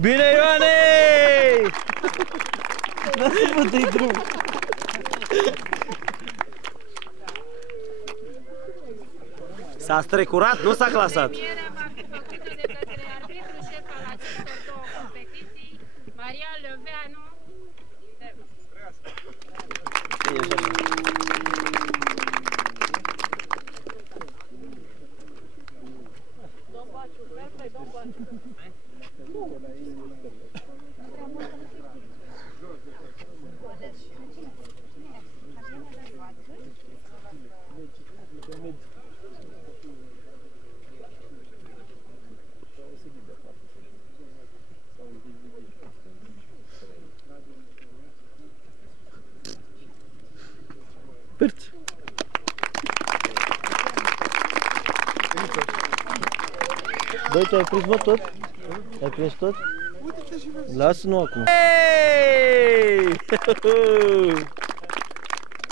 Bine, Ioane! Lasă-mă, dă-i drum! S-a strecurat, nu s-a clasat. Premierea va fi făcută de către arbitru șef al acestor două competiții, Marian Lăveanu. Părți. Băi, tu ai prins, mă, tot? Ai prins tot? Lasă-nu acum.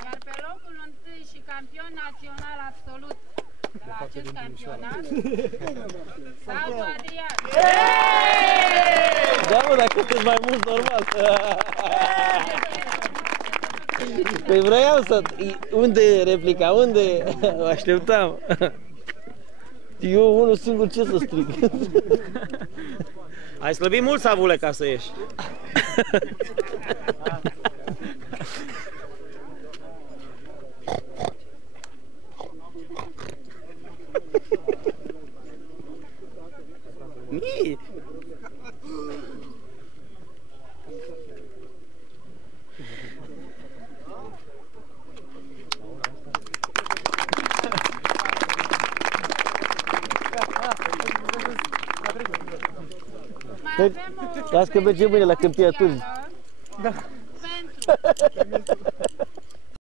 Iar pe locul întâi și campion național absolut la acest campionat, Salvo Adrian. Da, mă, dacă sunteți mai mulți, normal. Păi vreau să... Unde e replica? Unde? O așteptam. Eu unul singur ce să strig? Ai slăbit mult, Savule, ca să ieși. Mii! Las că mergem mâine la câmpia Turzii. Da. Pentru